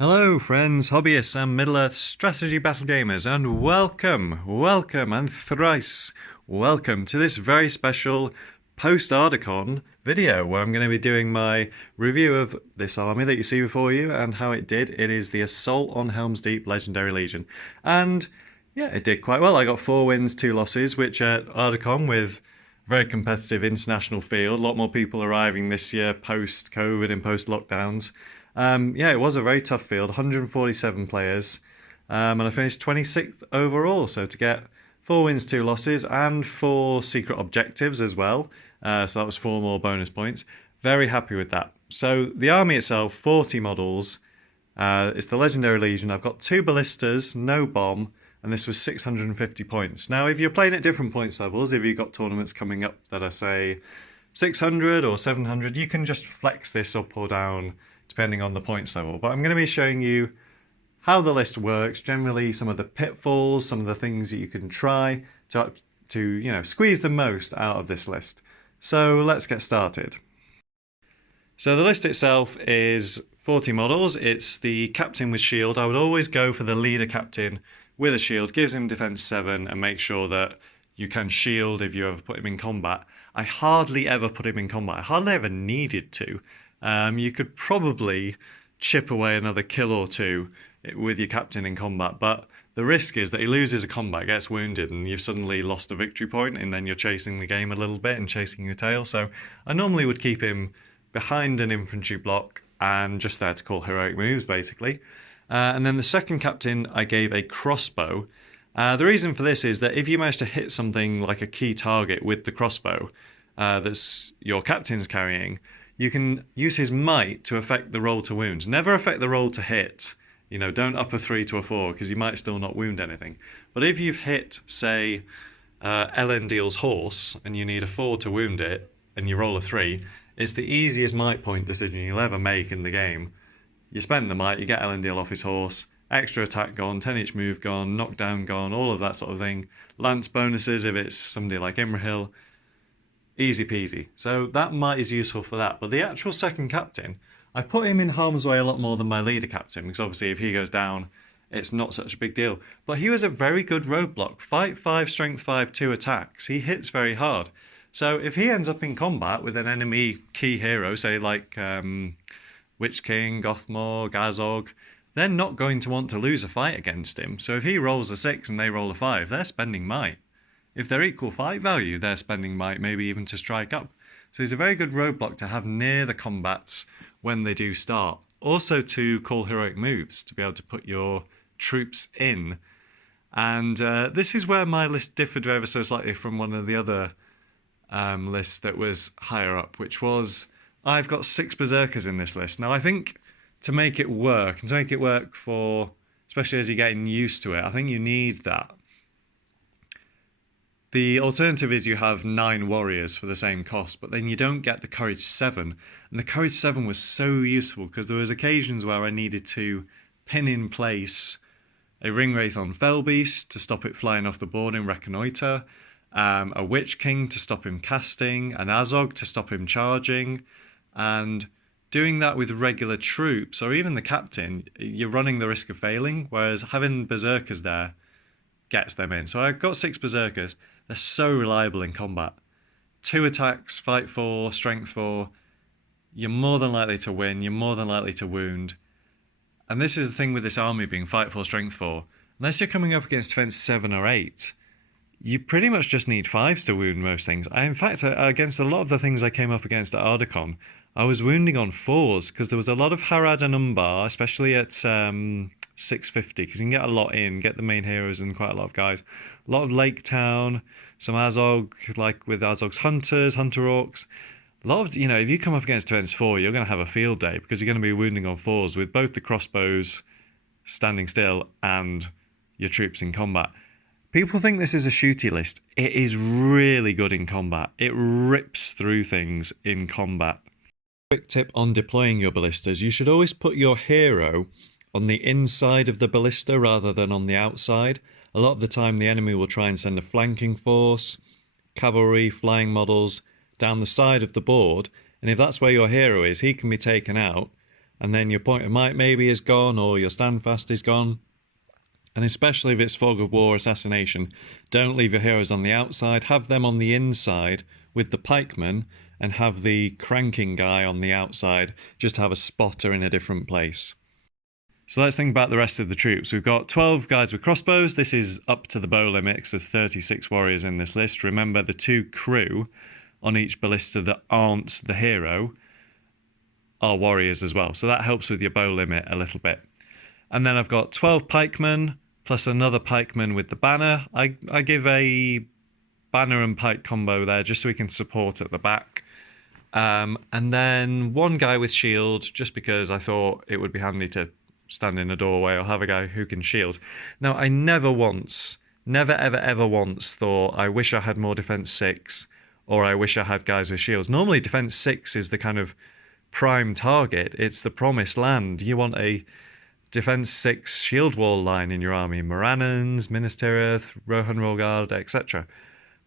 Hello friends, hobbyists and Middle-earth strategy battle gamers, and welcome and thrice welcome to this very special post-Ardacon video where I'm going to be doing my review of this army that you see before you and how it did. It is the Assault on Helm's Deep Legendary Legion, and yeah, it did quite well. I got 4 wins, 2 losses, which at Ardacon with very competitive international field, a lot more people arriving this year post-COVID and post-lockdowns. Yeah, it was a very tough field, 147 players, and I finished 26th overall. So to get 4 wins, 2 losses, and 4 secret objectives as well, so that was 4 more bonus points. Very happy with that. So the army itself, 40 models. It's the Legendary Legion. I've got 2 ballistas, no bomb, and this was 650 points. Now, if you're playing at different points levels, if you've got tournaments coming up that are, say, 600 or 700, you can just flex this up or down depending on the points level. But I'm going to be showing you how the list works, generally some of the pitfalls, some of the things that you can try to squeeze the most out of this list. So let's get started. So the list itself is 40 models. It's the captain with shield. I would always go for the leader captain with a shield, gives him defense 7 and make sure that you can shield if you ever put him in combat. I hardly ever put him in combat. I hardly ever needed to. You could probably chip away another kill or 2 with your captain in combat, but the risk is that he loses a combat, gets wounded, and you've suddenly lost a victory point, and then you're chasing the game a little bit and chasing your tail. So I normally would keep him behind an infantry block and just there to call heroic moves, basically. And then the second captain, I gave a crossbow. The reason for this is that if you manage to hit something like a key target with the crossbow that's your captain's carrying, you can use his might to affect the roll to wound. Never affect the roll to hit. You know, don't up a 3 to a 4 because you might still not wound anything. But if you've hit, say, Elendil's horse and you need a 4 to wound it and you roll a 3, it's the easiest might point decision you'll ever make in the game. You spend the might, you get Elendil off his horse, extra attack gone, 10-inch move gone, knockdown gone, all of that sort of thing. Lance bonuses if it's somebody like Imrahil. Easy peasy. So that might is useful for that. But the actual second captain, I put him in harm's way a lot more than my leader captain, because obviously if he goes down, it's not such a big deal. But he was a very good roadblock. Fight 5, strength 5, 2 attacks. He hits very hard. So if he ends up in combat with an enemy key hero, say like Witch King, Gothmog, Azog, they're not going to want to lose a fight against him. So if he rolls a 6 and they roll a 5, they're spending might. If they're equal fight value, they're spending might, maybe even to strike up. So he's a very good roadblock to have near the combats when they do start. Also to call heroic moves, to be able to put your troops in. And this is where my list differed ever so slightly from one of the other lists that was higher up, which was, I've got 6 berserkers in this list. Now I think to make it work, and to make it work for, especially as you're getting used to it, I think you need that. The alternative is you have 9 warriors for the same cost, but then you don't get the Courage 7. And the Courage 7 was so useful because there was occasions where I needed to pin in place a Ringwraith on Fellbeast to stop it flying off the board and reconnoiter, a Witch King to stop him casting, an Azog to stop him charging, and doing that with regular troops, or even the captain, you're running the risk of failing, whereas having berserkers there gets them in. So I've got 6 berserkers. They're so reliable in combat. 2 attacks, fight 4, strength 4. You're more than likely to win. You're more than likely to wound. And this is the thing with this army being fight 4, strength 4. Unless you're coming up against defense 7 or 8, you pretty much just need 5s to wound most things. In fact, against a lot of the things I came up against at Ardacon, I was wounding on 4s because there was a lot of Harad and Umbar, especially at 650, because you can get a lot in, get the main heroes and quite a lot of guys. A lot of Lake Town, some Azog, like with Azog's Hunters, Hunter Orcs. A lot of, if you come up against defense 4, you're going to have a field day because you're going to be wounding on 4s with both the crossbows standing still and your troops in combat. People think this is a shooty list. It is really good in combat. It rips through things in combat. Quick tip on deploying your ballistas. You should always put your hero on the inside of the ballista rather than on the outside. A lot of the time the enemy will try and send a flanking force, cavalry, flying models down the side of the board, and if that's where your hero is, he can be taken out and then your point of might maybe is gone, or your standfast is gone. And especially if it's fog of war assassination, don't leave your heroes on the outside, have them on the inside with the pikemen, and have the cranking guy on the outside, just have a spotter in a different place. So let's think about the rest of the troops. We've got 12 guys with crossbows. This is up to the bow limit because there's 36 warriors in this list. Remember, the 2 crew on each ballista that aren't the hero are warriors as well. So that helps with your bow limit a little bit. And then I've got 12 pikemen plus another pikeman with the banner. I give a banner and pike combo there just so we can support at the back. And then 1 guy with shield, just because I thought it would be handy to stand in a doorway or have a guy who can shield. Now, I never ever once thought, I wish I had more defense 6, or I wish I had guys with shields. Normally, defense 6 is the kind of prime target. It's the promised land. You want a defense 6 shield wall line in your army. Morannons, Minas Tirith, Rohan Rolgard, etc.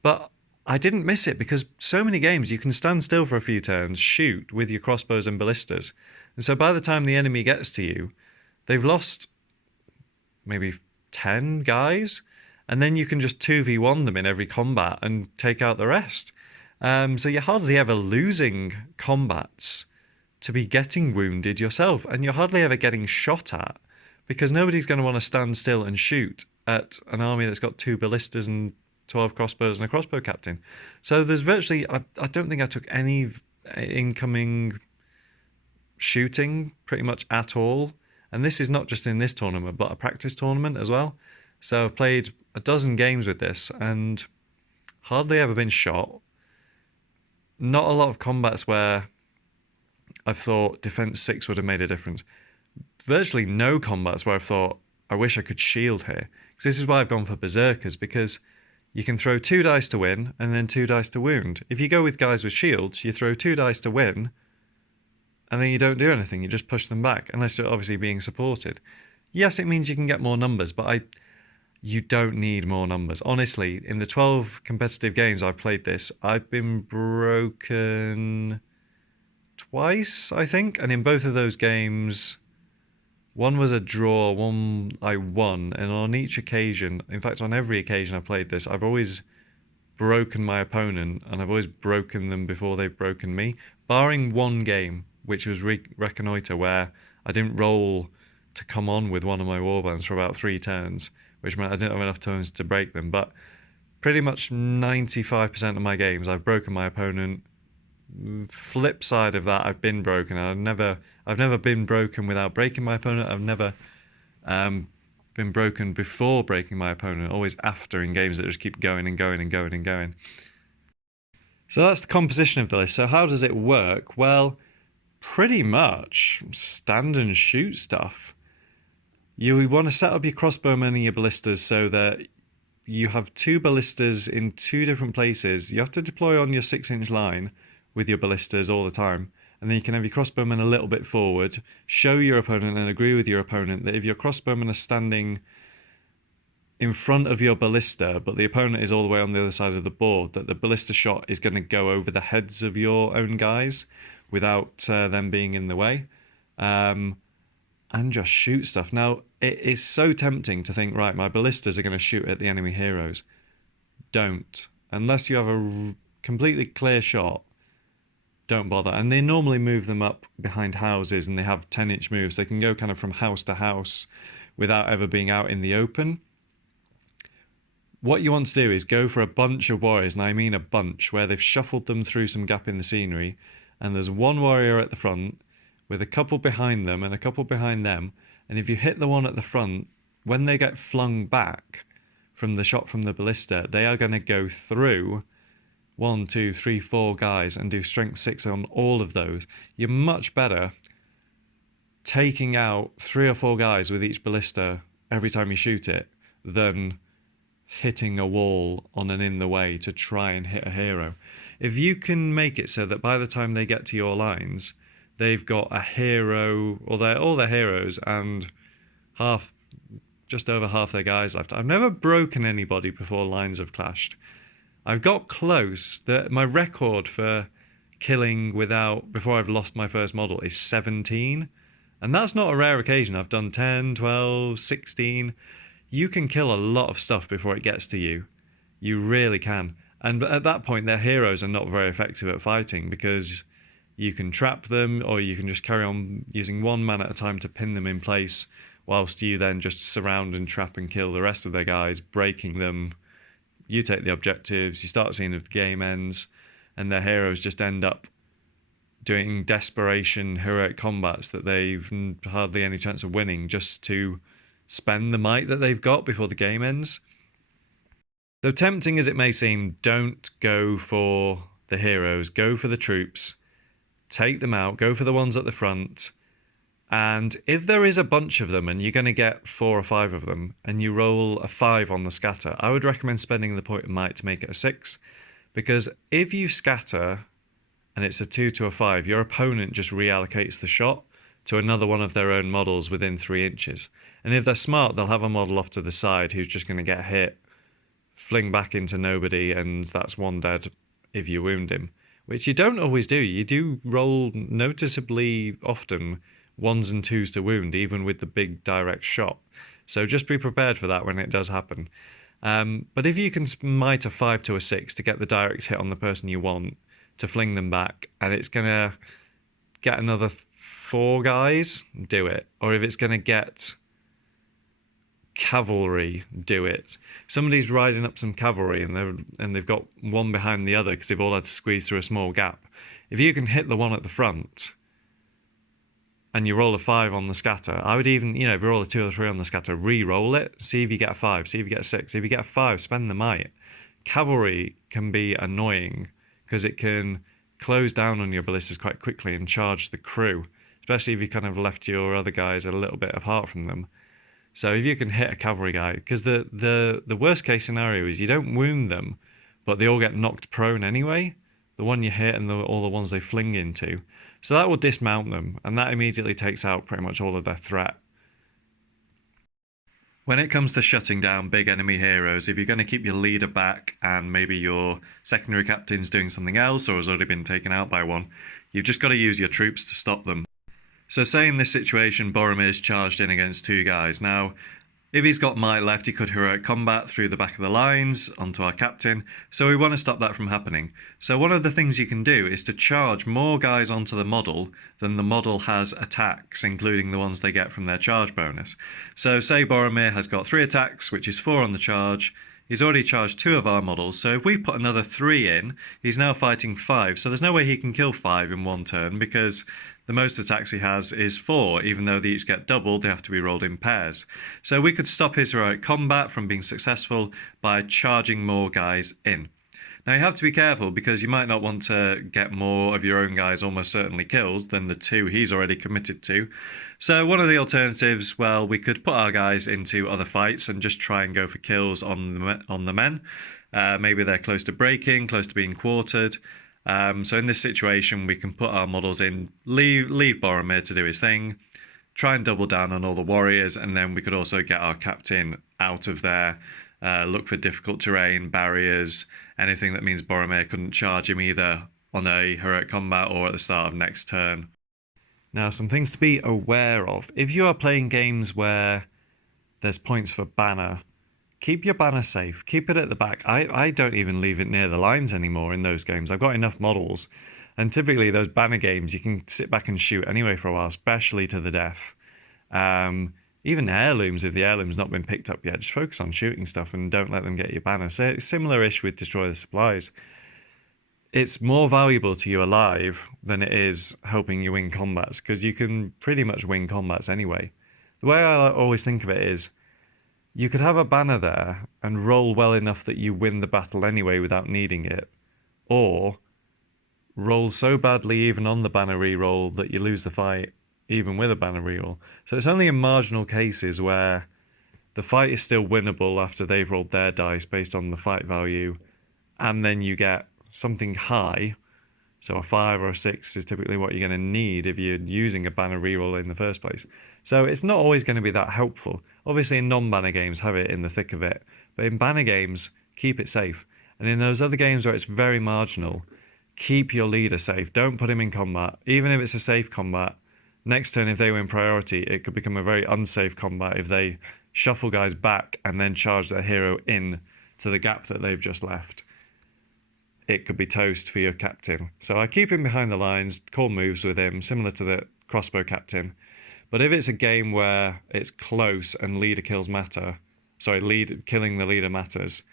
But I didn't miss it because so many games you can stand still for a few turns, shoot with your crossbows and ballistas. And so by the time the enemy gets to you, they've lost maybe 10 guys, and then you can just 2v1 them in every combat and take out the rest. So you're hardly ever losing combats to be getting wounded yourself, and you're hardly ever getting shot at, because nobody's going to want to stand still and shoot at an army that's got 2 ballistas and 12 crossbows and a crossbow captain. So there's virtually, I don't think I took any incoming shooting pretty much at all. And this is not just in this tournament, but a practice tournament as well. So I've played a dozen games with this and hardly ever been shot. Not a lot of combats where I've thought defense 6 would have made a difference. Virtually no combats where I've thought, I wish I could shield here. Because this is why I've gone for berserkers, because you can throw 2 dice to win and then 2 dice to wound. If you go with guys with shields, you throw 2 dice to win, and then you don't do anything. You just push them back, unless you're obviously being supported. Yes, it means you can get more numbers, but you don't need more numbers. Honestly, in the 12 competitive games I've played this, I've been broken twice, I think. And in both of those games, one was a draw, one I won. And on each occasion, in fact, on every occasion I've played this, I've always broken my opponent, and I've always broken them before they've broken me, barring one game, which was Reconnoiter, where I didn't roll to come on with one of my warbands for about 3 turns, which meant I didn't have enough turns to break them. But pretty much 95% of my games, I've broken my opponent. Flip side of that, I've been broken. I've never been broken without breaking my opponent. I've never been broken before breaking my opponent, always after, in games that just keep going and going and going and going. So that's the composition of the list. So how does it work? Well, pretty much stand and shoot stuff. You want to set up your crossbowmen and your ballistas so that you have 2 ballistas in 2 different places. You have to deploy on your 6-inch line with your ballistas all the time, and then you can have your crossbowmen a little bit forward, show your opponent and agree with your opponent that if your crossbowmen are standing in front of your ballista, but the opponent is all the way on the other side of the board, that the ballista shot is going to go over the heads of your own guys without them being in the way, and just shoot stuff. Now, it is so tempting to think, right, my ballistas are going to shoot at the enemy heroes. Don't. Unless you have a completely clear shot, don't bother. And they normally move them up behind houses, and they have 10-inch moves. They can go kind of from house to house without ever being out in the open. What you want to do is go for a bunch of warriors, and I mean a bunch, where they've shuffled them through some gap in the scenery, and there's 1 warrior at the front with a couple behind them and a couple behind them, and if you hit the one at the front, when they get flung back from the shot from the ballista, they are going to go through 1, 2, 3, 4 guys and do strength 6 on all of those. You're much better taking out 3 or 4 guys with each ballista every time you shoot it than hitting a wall on an in the way to try and hit a hero. If you can make it so that by the time they get to your lines, they've got a hero, or all their heroes, and just over half their guys left. I've never broken anybody before lines have clashed. I've got close. My record for killing before I've lost my first model is 17. And that's not a rare occasion. I've done 10, 12, 16. You can kill a lot of stuff before it gets to you. You really can. And at that point, their heroes are not very effective at fighting because you can trap them, or you can just carry on using one man at a time to pin them in place, whilst you then just surround and trap and kill the rest of their guys, breaking them. You take the objectives, you start seeing if the game ends, and their heroes just end up doing desperation, heroic combats that they've hardly any chance of winning just to spend the might that they've got before the game ends. So tempting as it may seem, don't go for the heroes, go for the troops, take them out, go for the ones at the front. And if there is a bunch of them and you're going to get 4 or 5 of them and you roll a 5 on the scatter, I would recommend spending the point of might to make it a 6. Because if you scatter and it's a 2 to a 5, your opponent just reallocates the shot to another one of their own models within 3 inches. And if they're smart, they'll have a model off to the side who's just going to get hit, fling back into nobody, and that's 1 dead if you wound him. Which you don't always do. You do roll noticeably often 1s and 2s to wound, even with the big direct shot. So just be prepared for that when it does happen. But if you can might a 5 to a 6 to get the direct hit on the person you want, to fling them back, and it's going to get another 4 guys, do it. Or if it's going to get cavalry, do it. Somebody's riding up some cavalry and they've got one behind the other because they've all had to squeeze through a small gap. If you can hit the one at the front and you roll a 5 on the scatter, I would even, if you roll a 2 or 3 on the scatter, re-roll it, see if you get a 5, see if you get a 6. If you get a 5, spend the might. Cavalry can be annoying because it can close down on your ballistas quite quickly and charge the crew, especially if you kind of left your other guys a little bit apart from them. So if you can hit a cavalry guy, because the worst case scenario is you don't wound them, but they all get knocked prone anyway, the one you hit and all the ones they fling into. So that will dismount them, and that immediately takes out pretty much all of their threat. When it comes to shutting down big enemy heroes, if you're going to keep your leader back and maybe your secondary captain's doing something else or has already been taken out by one, you've just got to use your troops to stop them. So say in this situation, Boromir's charged in against 2 guys. Now, if he's got might left, he could heroic combat through the back of the lines onto our captain, so we want to stop that from happening. So one of the things you can do is to charge more guys onto the model than the model has attacks, including the ones they get from their charge bonus. So say Boromir has got 3 attacks, which is 4 on the charge. He's already charged 2 of our models, so if we put another 3 in, he's now fighting 5, so there's no way he can kill 5 in 1 turn because the most attacks he has is 4, even though they each get doubled, they have to be rolled in pairs. So we could stop his heroic combat from being successful by charging more guys in. Now you have to be careful because you might not want to get more of your own guys almost certainly killed than the 2 he's already committed to. So one of the alternatives, well, we could put our guys into other fights and just try and go for kills on the men. Maybe they're close to breaking, close to being quartered. So in this situation, we can put our models in, leave Boromir to do his thing, try and double down on all the warriors, and then we could also get our captain out of there, look for difficult terrain, barriers, anything that means Boromir couldn't charge him either on a heroic combat or at the start of next turn. Now, some things to be aware of. If you are playing games where there's points for banner, keep your banner safe. Keep it at the back. I don't even leave it near the lines anymore in those games. I've got enough models. And typically those banner games, you can sit back and shoot anyway for a while, especially to the death. Even heirlooms, if the heirloom's not been picked up yet, just focus on shooting stuff and don't let them get your banner. So similar-ish with Destroy the Supplies. It's more valuable to you alive than it is helping you win combats, because you can pretty much win combats anyway. The way I always think of it is, you could have a banner there and roll well enough that you win the battle anyway without needing it, or roll so badly even on the banner reroll that you lose the fight even with a banner reroll. So it's only in marginal cases where the fight is still winnable after they've rolled their dice based on the fight value, and then you get something high. So a 5 or a 6 is typically what you're going to need if you're using a banner reroll in the first place. So it's not always going to be that helpful. Obviously in non-banner games, have it in the thick of it. But in banner games, keep it safe. And in those other games where it's very marginal, keep your leader safe. Don't put him in combat. Even if it's a safe combat, Next turn, if they win priority, it could become a very unsafe combat if they shuffle guys back and then charge their hero in to the gap that they've just left. It could be toast for your captain. So I keep him behind the lines, call moves with him, similar to the crossbow captain. But if it's a game where it's close and leader kills matter, killing the leader matters,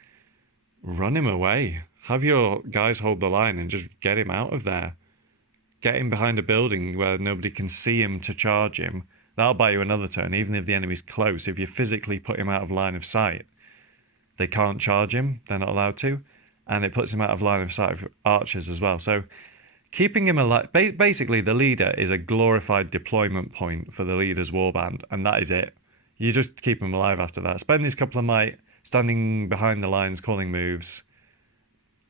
run him away. Have your guys hold the line and just get him out of there. Get him behind a building where nobody can see him to charge him. That'll buy you another turn, even if the enemy's close. If you physically put him out of line of sight, they can't charge him. They're not allowed to. And it puts him out of line of sight of archers as well. So keeping him alive... Basically, the leader is a glorified deployment point for the leader's warband, and that is it. You just keep him alive after that. Spend his couple of might standing behind the lines, calling moves,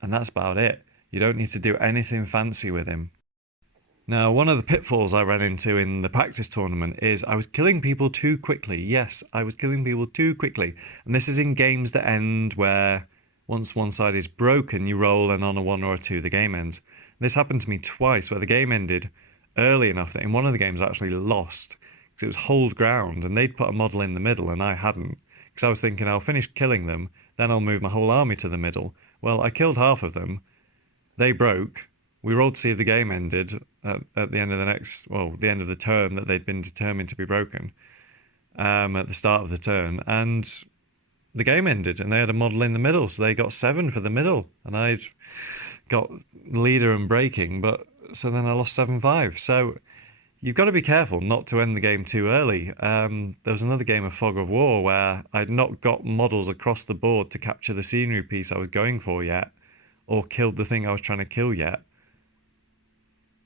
and that's about it. You don't need to do anything fancy with him. Now, one of the pitfalls I ran into in the practice tournament is I was killing people too quickly. Yes, I was killing people too quickly. And this is in games that end where once one side is broken, you roll, and on a 1 or a 2, the game ends. This happened to me twice, where the game ended early enough that in one of the games I actually lost, because it was hold ground, and they'd put a model in the middle, and I hadn't. Because I was thinking, I'll finish killing them, then I'll move my whole army to the middle. Well, I killed half of them. They broke. We rolled to see if the game ended at the end of the end of the turn that they'd been determined to be broken at the start of the turn, and the game ended, and they had a model in the middle, so they got 7 for the middle, and I'd got leader and breaking, so then I lost 7-5. So you've got to be careful not to end the game too early. There was another game of Fog of War where I'd not got models across the board to capture the scenery piece I was going for yet, or killed the thing I was trying to kill yet.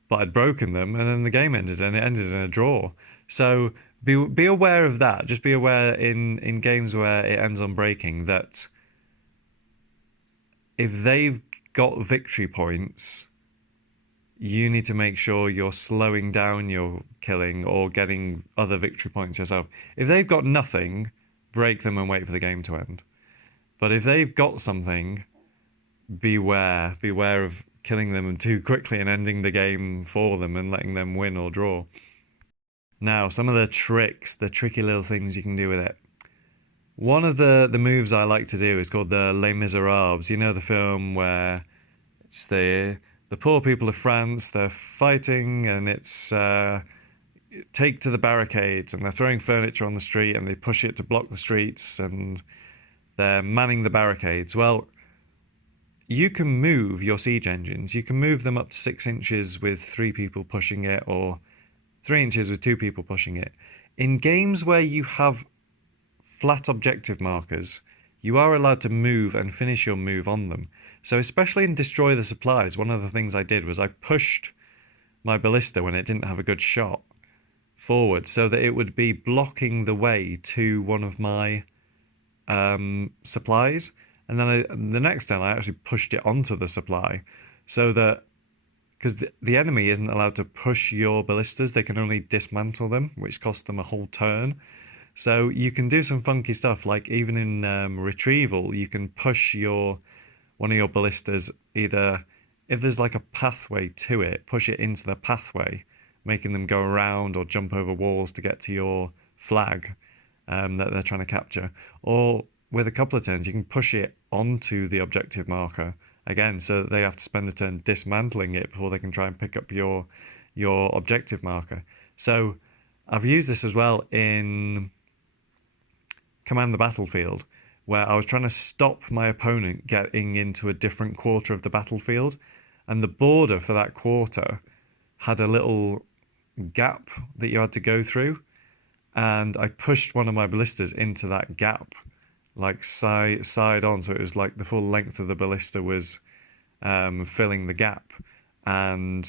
But I'd broken them, and then the game ended, and it ended in a draw. So be aware of that. Just be aware in games where it ends on breaking that if they've got victory points, you need to make sure you're slowing down your killing or getting other victory points yourself. If they've got nothing, break them and wait for the game to end. But if they've got something, beware of killing them too quickly and ending the game for them and letting them win or draw. Now, some of the tricky little things you can do with it. One of the moves I like to do is called the Les Miserables. You know the film where it's the poor people of France, they're fighting, and it's take to the barricades, and they're throwing furniture on the street, and they push it to block the streets, and they're manning the barricades. Well, you can move your siege engines. You can move them up to 6 inches with 3 people pushing it, or 3 inches with 2 people pushing it. In games where you have flat objective markers, you are allowed to move and finish your move on them. So especially in Destroy the Supplies, one of the things I did was I pushed my ballista when it didn't have a good shot forward so that it would be blocking the way to one of my supplies. And then the next turn, I actually pushed it onto the supply so that, because the enemy isn't allowed to push your ballistas, they can only dismantle them, which costs them a whole turn. So you can do some funky stuff, like even in retrieval, you can push one of your ballistas, either if there's like a pathway to it, push it into the pathway, making them go around or jump over walls to get to your flag that they're trying to capture. Or with a couple of turns, you can push it onto the objective marker again, so that they have to spend a turn dismantling it before they can try and pick up your objective marker. So I've used this as well in Command the Battlefield, where I was trying to stop my opponent getting into a different quarter of the battlefield, and the border for that quarter had a little gap that you had to go through, and I pushed one of my ballistas into that gap, like side on, so it was like the full length of the ballista was filling the gap, and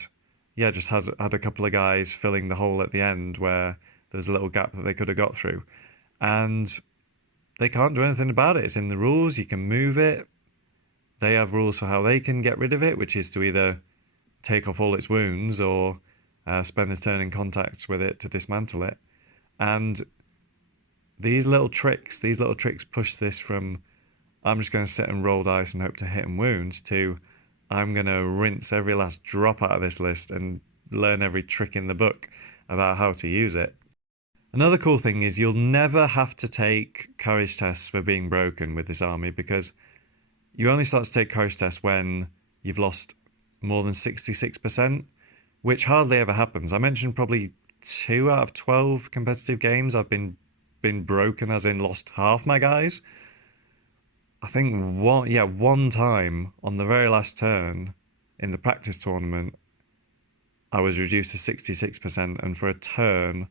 yeah, just had a couple of guys filling the hole at the end where there's a little gap that they could have got through, and they can't do anything about it. It's in the rules. You can move it. They have rules for how they can get rid of it, which is to either take off all its wounds or spend a turn in contact with it to dismantle it. And these little tricks push this from I'm just going to sit and roll dice and hope to hit and wound to I'm going to rinse every last drop out of this list and learn every trick in the book. about how to use it. Another cool thing is you'll never have to take courage tests for being broken with this army, because you only start to take courage tests when you've lost more than 66%, which hardly ever happens. I mentioned probably 2 out of 12 competitive games I've been broken, as in lost half my guys. I think one time on the very last turn in the practice tournament, I was reduced to 66%, and for a turn,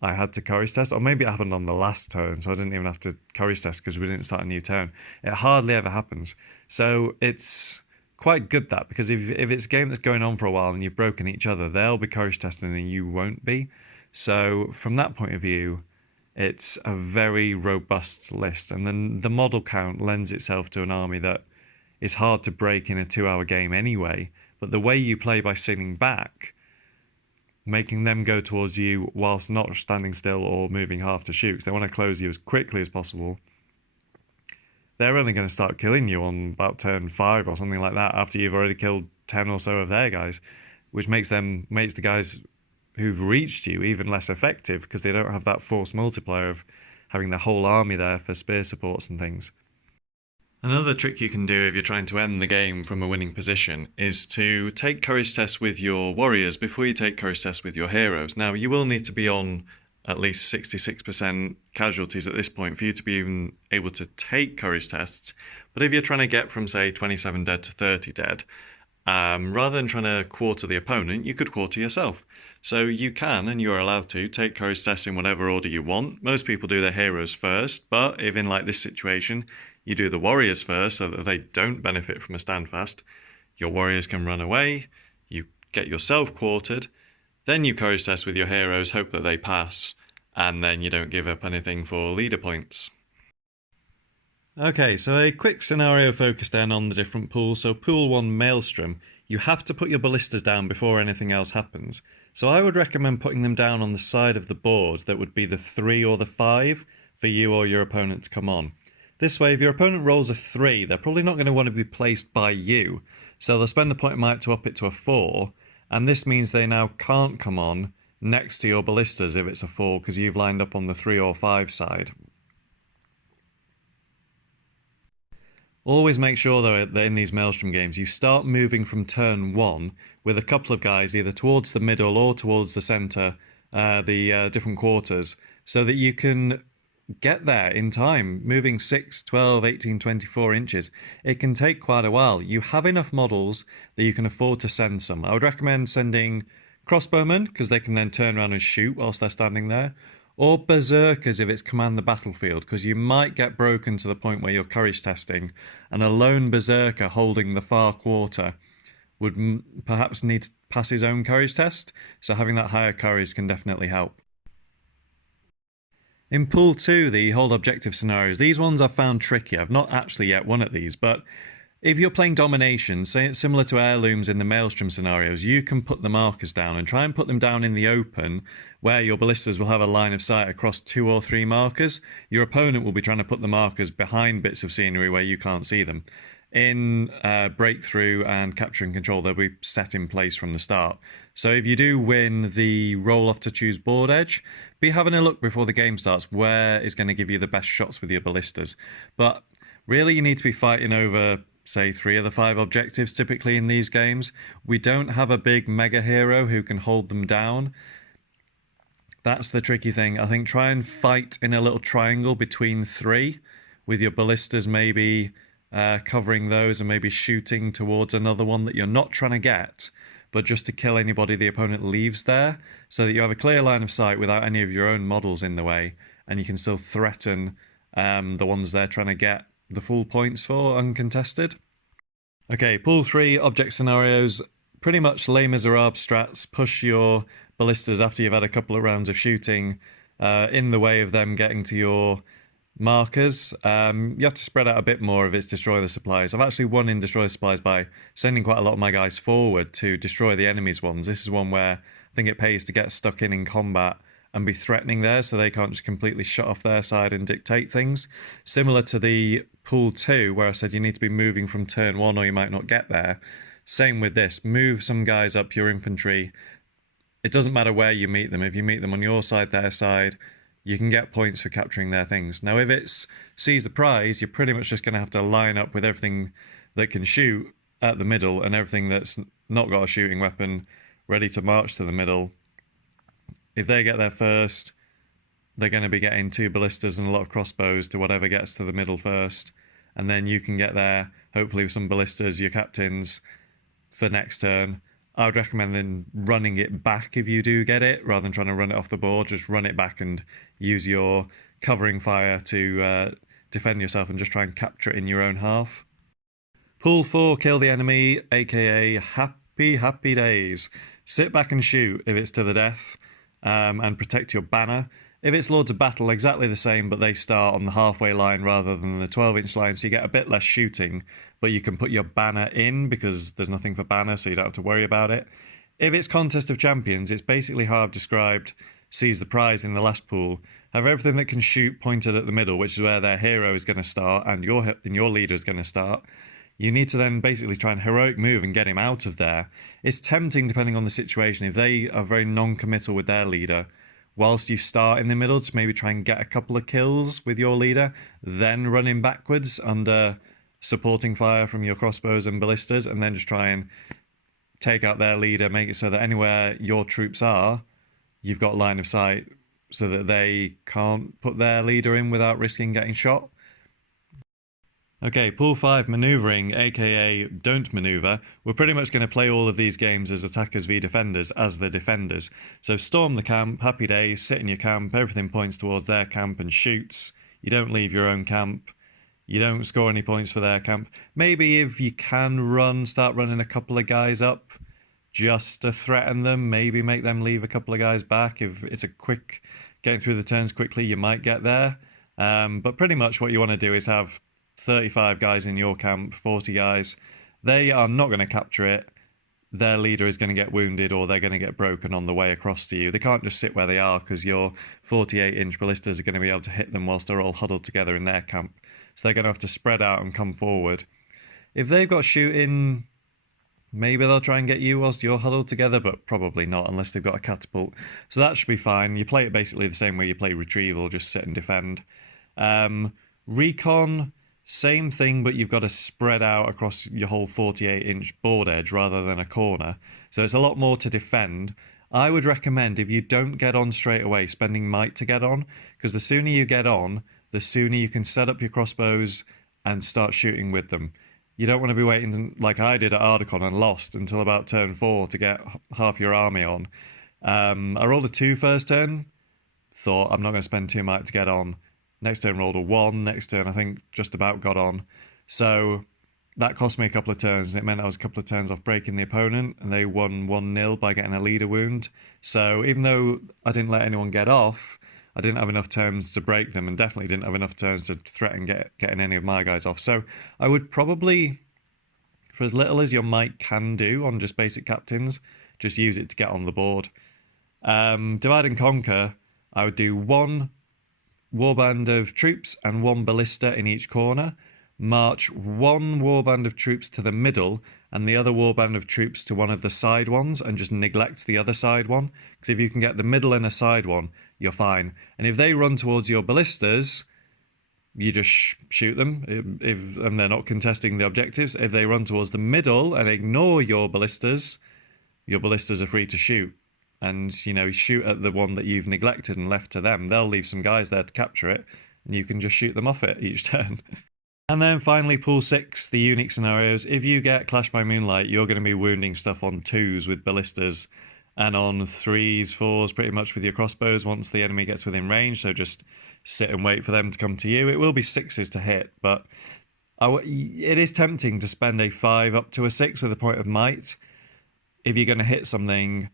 I had to courage test. Or maybe it happened on the last turn, so I didn't even have to courage test because we didn't start a new turn. It hardly ever happens. So it's quite good that, because if it's a game that's going on for a while and you've broken each other, they'll be courage testing and you won't be. So from that point of view, it's a very robust list. And then the model count lends itself to an army that is hard to break in a 2-hour game anyway. But the way you play by sitting back, making them go towards you whilst not standing still or moving half to shoot, because they want to close you as quickly as possible, they're only going to start killing you on about turn 5 or something like that, after you've already killed 10 or so of their guys, which makes the guys who've reached you even less effective, because they don't have that force multiplier of having the whole army there for spear supports and things. Another trick you can do if you're trying to end the game from a winning position is to take courage tests with your warriors before you take courage tests with your heroes. Now, you will need to be on at least 66% casualties at this point for you to be even able to take courage tests. But if you're trying to get from, say, 27 dead to 30 dead, rather than trying to quarter the opponent, you could quarter yourself. So you can, and you're allowed to, take courage tests in whatever order you want. Most people do their heroes first, but if in like this situation, you do the warriors first so that they don't benefit from a standfast, your warriors can run away, you get yourself quartered, then you courage test with your heroes, hope that they pass, and then you don't give up anything for leader points. Okay, so a quick scenario focus then on the different pools. So pool 1, Maelstrom, you have to put your ballistas down before anything else happens. So I would recommend putting them down on the side of the board that would be the 3 or the 5 for you or your opponent to come on. This way, if your opponent rolls a 3, they're probably not going to want to be placed by you. So they'll spend the point might to up it to a 4, and this means they now can't come on next to your ballistas if it's a 4, because you've lined up on the 3 or 5 side. Always make sure, though, that in these Maelstrom games, you start moving from turn 1 with a couple of guys either towards the middle or towards the centre, the different quarters, so that you can get there in time. Moving 6, 12, 18, 24 inches, it can take quite a while. You have enough models that you can afford to send some. I would recommend sending crossbowmen, because they can then turn around and shoot whilst they're standing there, or berserkers if it's command the battlefield, because you might get broken to the point where you're courage testing, and a lone berserker holding the far quarter would perhaps need to pass his own courage test, so having that higher courage can definitely help. In Pool 2, the hold objective scenarios, these ones I've found tricky. I've not actually yet won at these, but if you're playing domination, say it's similar to heirlooms in the Maelstrom scenarios, you can put the markers down and try and put them down in the open where your ballistas will have a line of sight across 2 or 3 markers. Your opponent will be trying to put the markers behind bits of scenery where you can't see them. In breakthrough and capture and control, they'll be set in place from the start. So if you do win the roll off to choose board edge, be having a look before the game starts where is going to give you the best shots with your ballistas. But really you need to be fighting over, say, 3 of the 5 objectives typically in these games. We don't have a big mega hero who can hold them down. That's the tricky thing. I think try and fight in a little triangle between 3 with your ballistas maybe covering those and maybe shooting towards another one that you're not trying to get, but just to kill anybody the opponent leaves there, so that you have a clear line of sight without any of your own models in the way, and you can still threaten the ones they're trying to get the full points for uncontested. Okay, Pool 3 object scenarios, pretty much Les Miserables strats. Push your ballistas after you've had a couple of rounds of shooting in the way of them getting to your markers. You have to spread out a bit more if it's destroy the supplies. I've actually won in destroy the supplies by sending quite a lot of my guys forward to destroy the enemy's ones. This is one where I think it pays to get stuck in combat and be threatening there so they can't just completely shut off their side and dictate things. Similar to the Pool 2 where I said you need to be moving from turn 1 or you might not get there. Same with this. Move some guys up your infantry it doesn't matter where you meet them. If you meet them on your side, their side, you can get points for capturing their things. Now, if it's seize the prize, you're pretty much just going to have to line up with everything that can shoot at the middle and everything that's not got a shooting weapon ready to march to the middle. If they get there first, they're going to be getting 2 ballistas and a lot of crossbows to whatever gets to the middle first. And then you can get there, hopefully with some ballistas, your captains, for next turn. I would recommend then running it back if you do get it, rather than trying to run it off the board. Just run it back and use your covering fire to defend yourself and just try and capture it in your own half. Pool 4, kill the enemy, aka happy days. Sit back and shoot if it's to the death, and protect your banner. If it's Lords of Battle, exactly the same, but they start on the halfway line rather than the 12-inch line, so you get a bit less shooting, but you can put your banner in because there's nothing for banner, so you don't have to worry about it. If it's Contest of Champions, it's basically how I've described Seize the Prize in the last pool. Have everything that can shoot pointed at the middle, which is where their hero is going to start and your leader is going to start. You need to then basically try and heroic move and get him out of there. It's tempting depending on the situation. If they are very non-committal with their leader, whilst you start in the middle to maybe try and get a couple of kills with your leader, then run him backwards under supporting fire from your crossbows and ballistas, and then just try and take out their leader, make it so that anywhere your troops are, you've got line of sight so that they can't put their leader in without risking getting shot. Okay, Pool 5, Manoeuvring, aka Don't Maneuver. We're pretty much going to play all of these games as attackers v defenders, as the defenders. So storm the camp, happy days, sit in your camp, everything points towards their camp and shoots. You don't leave your own camp. You don't score any points for their camp. Maybe if you can start running a couple of guys up just to threaten them, maybe make them leave a couple of guys back. If it's a quick, getting through the turns quickly, you might get there. But pretty much what you want to do is have 35 guys in your camp, 40 guys. They are not going to capture it. Their leader is going to get wounded or they're going to get broken on the way across to you. They can't just sit where they are because your 48-inch ballistas are going to be able to hit them whilst they're all huddled together in their camp. So they're going to have to spread out and come forward. If they've got shooting, maybe they'll try and get you whilst you're huddled together, but probably not unless they've got a catapult. So that should be fine. You play it basically the same way you play Retrieval, just sit and defend. Recon, same thing, but you've got to spread out across your whole 48-inch board edge rather than a corner. So it's a lot more to defend. I would recommend, if you don't get on straight away, spending might to get on, because the sooner you get on, the sooner you can set up your crossbows and start shooting with them. You don't want to be waiting, like I did at Ardacon and lost until about turn 4 to get half your army on. I rolled a 2 first turn, thought I'm not going to spend 2 might to get on. Next turn rolled a 1, next turn I think just about got on. So that cost me a couple of turns, and it meant I was a couple of turns off breaking the opponent, and they won 1-0 by getting a leader wound. So even though I didn't let anyone get off, I didn't have enough turns to break them, and definitely didn't have enough turns to threaten getting any of my guys off. So I would probably, for as little as your might can do on just basic captains, just use it to get on the board. Divide and conquer, I would do 1 warband of troops and 1 ballista in each corner. March 1 warband of troops to the middle and the other warband of troops to one of the side ones, and just neglect the other side one. Because if you can get the middle and a side one, you're fine. And if they run towards your ballistas, you just shoot them and they're not contesting the objectives. If they run towards the middle and ignore your ballistas are free to shoot. And, shoot at the one that you've neglected and left to them. They'll leave some guys there to capture it, and you can just shoot them off it each turn. And then finally, Pool 6, the unique scenarios. If you get Clash by Moonlight, you're going to be wounding stuff on 2s with ballistas, and on 3s, 4s, pretty much with your crossbows once the enemy gets within range, so just sit and wait for them to come to you. It will be 6s to hit, but it is tempting to spend a 5 up to a 6 with a point of might if you're going to hit something,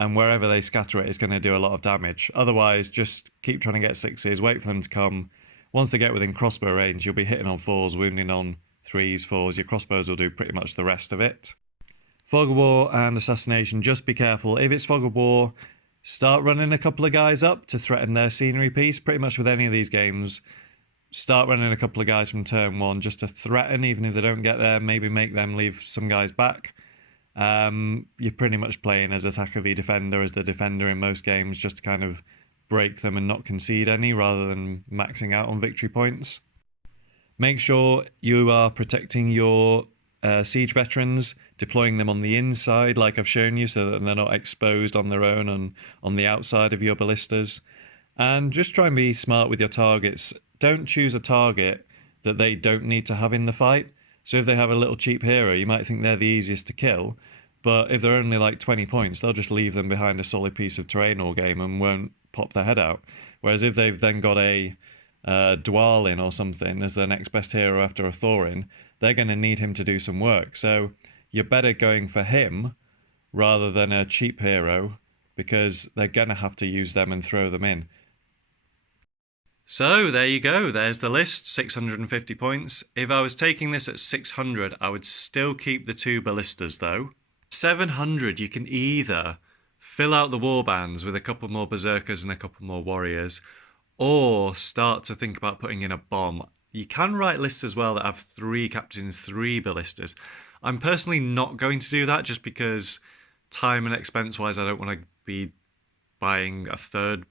and wherever they scatter it's going to do a lot of damage. Otherwise, just keep trying to get 6s, wait for them to come. Once they get within crossbow range, you'll be hitting on 4s, wounding on 3s, 4s. Your crossbows will do pretty much the rest of it. Fog of War and Assassination, just be careful. If it's Fog of War, start running a couple of guys up to threaten their scenery piece. Pretty much with any of these games, start running a couple of guys from turn 1 just to threaten, even if they don't get there. Maybe make them leave some guys back. You're pretty much playing as attacker v defender, as the defender in most games, just to kind of break them and not concede any, rather than maxing out on victory points. Make sure you are protecting your siege veterans, deploying them on the inside like I've shown you, so that they're not exposed on their own and on the outside of your ballistas. And just try and be smart with your targets. Don't choose a target that they don't need to have in the fight. So if they have a little cheap hero, you might think they're the easiest to kill, but if they're only like 20 points, they'll just leave them behind a solid piece of terrain all game and won't pop their head out. Whereas if they've then got a Dwalin or something as their next best hero after a Thorin, they're going to need him to do some work. So you're better going for him rather than a cheap hero, because they're going to have to use them and throw them in. So there you go, there's the list, 650 points. If I was taking this at 600, I would still keep the 2 ballistas though. 700, you can either fill out the warbands with a couple more berserkers and a couple more warriors, or start to think about putting in a bomb. You can write lists as well that have 3 captains, 3 ballistas. I'm personally not going to do that, just because time and expense wise I don't want to be buying a 3rd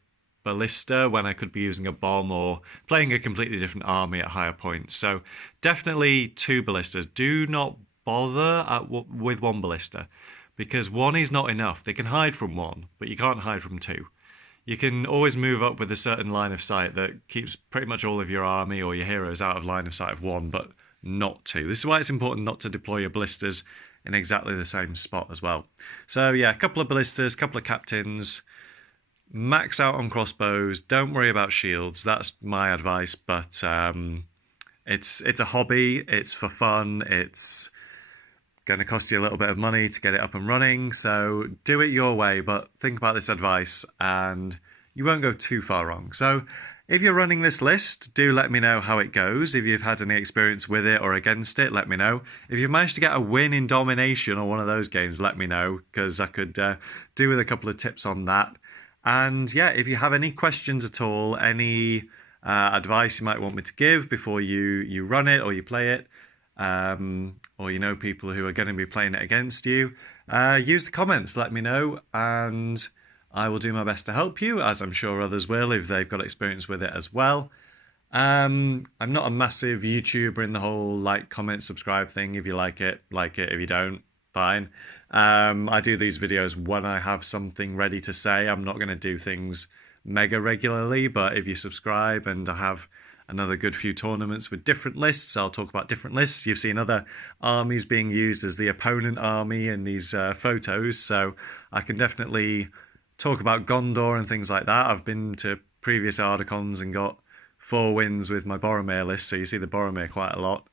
ballista when I could be using a bomb or playing a completely different army at higher points. So definitely 2 ballistas. Do not bother with 1 ballista, because 1 is not enough. They can hide from 1, but you can't hide from 2. You can always move up with a certain line of sight that keeps pretty much all of your army or your heroes out of line of sight of 1, but not 2. This is why it's important not to deploy your ballistas in exactly the same spot as well. So yeah, a couple of ballistas, a couple of captains. Max out on crossbows. Don't worry about shields. That's my advice. But it's a hobby. It's for fun. It's going to cost you a little bit of money to get it up and running. So do it your way. But think about this advice, and you won't go too far wrong. So if you're running this list, do let me know how it goes. If you've had any experience with it or against it, let me know. If you've managed to get a win in domination or one of those games, let me know, because I could do with a couple of tips on that. And yeah, if you have any questions at all, any advice you might want me to give before you run it or you play it, or you know people who are going to be playing it against you, use the comments, let me know, and I will do my best to help you, as I'm sure others will if they've got experience with it as well. I'm not a massive YouTuber in the whole like, comment, subscribe thing. If you like it, like it. If you don't, fine. I do these videos when I have something ready to say. I'm not going to do things mega regularly, but if you subscribe and I have another good few tournaments with different lists, I'll talk about different lists. You've seen other armies being used as the opponent army in these photos, so I can definitely talk about Gondor and things like that. I've been to previous Ardacons and got 4 wins with my Boromir list, so you see the Boromir quite a lot.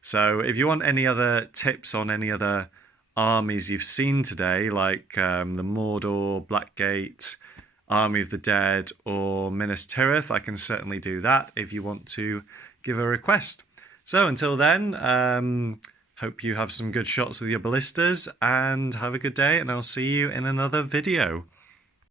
So if you want any other tips on any other armies you've seen today, like the Mordor, Blackgate, Army of the Dead, or Minas Tirith, I can certainly do that if you want to give a request. So until then, hope you have some good shots with your ballistas, and have a good day, and I'll see you in another video.